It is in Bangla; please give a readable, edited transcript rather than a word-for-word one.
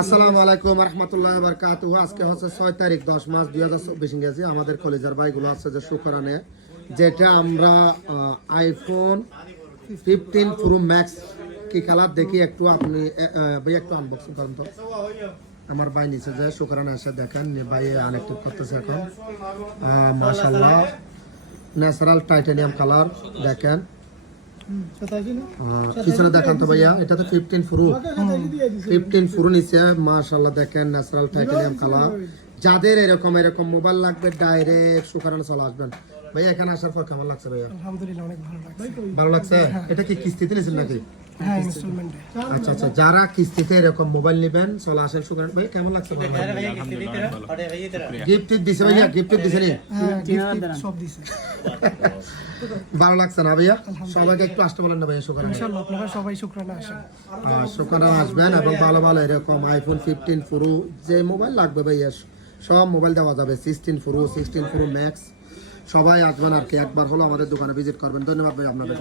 আসসালামু আলাইকুম রহমতুল্লাহ বারকাতুহু। আজকে হচ্ছে 6 তারিখ 10 মাস 2024 ইংরেজি। আমাদের কলেজের বাইকগুলো আছে যে শুকরানে, যেটা আমরা আইফোন 15 প্রো ম্যাক্স কি কালার দেখি একটু আপনি ভাই একটু আনবক্সিং করেন তো। আমার ভাই নিচে যে শুকরানে এসে দেখেন ভাই আনএক্টিভ করতেছে এখন। মাশাআল্লাহ ন্যাচারাল টাইটানিয়াম কালার দেখেন। পিছনে দেখান তো ভাইয়া, এটা তো 15 প্রো নিচে মাশাআল্লাহ দেখেন ন্যাচারাল টাইটানিয়াম কালার। যাদের এরকম মোবাইল লাগবে ডাইরেক্ট শুকরানে চলে আসবেন। ভাইয়া এখানে আসার পর কেমন লাগছে ভাইয়া? আলহামদুলিল্লাহ অনেক ভালো লাগছে। ভালো লাগছে? এটা কি কিস্তিতে নিছেন নাকি? হ্যাঁ, ইনস্টলমেন্টে। আচ্ছা আচ্ছা, যারা কিস্তিতে এরকম মোবাইল নেবেন চলে আসেন শুকরানে। ভাই কেমন লাগছে? গিফট দিছে ভাইয়া? গিফট দিছে নি? হ্যাঁ, গিফট সব দিছে। ভালো লাগছে না ভাইয়া? সবাইকে একটু আসতে বলেন না ভাইয়া শুকরানে। ইনশাআল্লাহ আপনারা সবাই শুকরানা আসেন। শুকরানে আসবেন এবং ভালো ভালো এরকম আইফোন 15 প্রো যে মোবাইল লাগবে ভাইয়া সব মোবাইল দেওয়া যাবে। 16 প্রো ম্যাক্স সবাই আসবেন আর কি, একবার হলো আমাদের দোকানে ভিজিট করবেন। ধন্যবাদ ভাই আপনাদের।